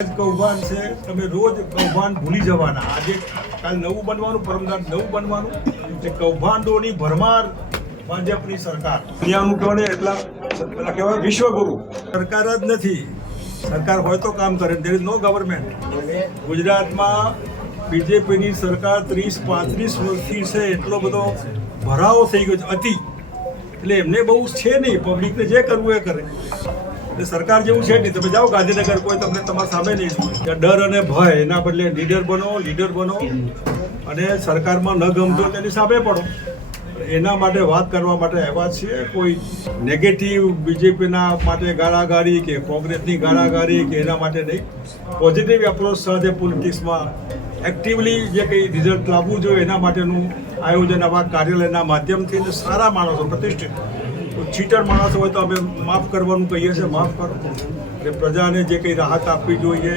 કૌભાંડ છે. તમે રોજ કૌભાંડ ભૂલી જવાના. આજે કાલ નવું બનવાનું પરમદાર નવું બનવાનું. એટલે કૌભાંડોની ભરમાર ભાજપની સરકાર. દુનિયાનું કહો એટલા પેલા કહેવાય વિશ્વગુરુ. સરકાર જ નથી. સરકાર હોય તો કામ કરે. દેર ઇઝ નો ગવર્મેન્ટ ગુજરાતમાં બીજેપીની સરકાર ત્રીસ પાંત્રીસ વર્ષથી છે. એટલો બધો ભરાવો થઈ ગયો છે. અતિ. એટલે એમને બહુ છે નહીં. પબ્લિકને જે કરવું એ કરે. એટલે સરકાર જેવું છે નહીં. તમે જાઓ ગાંધીનગર, કોઈ તમને તમારા સામે નહીં. ડર અને ભય, એના બદલે લીડર બનો લીડર બનો. અને સરકારમાં ન ગમતો તેની સામે પડો. એના માટે વાત કરવા માટે આવ્યા છીએ. કોઈ નેગેટિવ બીજેપીના માટે ગાળાગાળી કે કોંગ્રેસની ગાળાગાળી કે એના માટે નહીં. પોઝિટિવ એપ્રોચ સાથે પોલિટિક્સમાં એક્ટિવલી જે કંઈ રિઝલ્ટ લાવવું જોઈએ એના માટેનું આયોજન આવા કાર્યાલયના માધ્યમથી સારા માણસો પ્રતિષ્ઠિત. ચીટર માણસ હોય તો અમે માફ કરવાનું કહીએ છીએ, માફ કરો. એટલે પ્રજાને જે કંઈ રાહત આપવી જોઈએ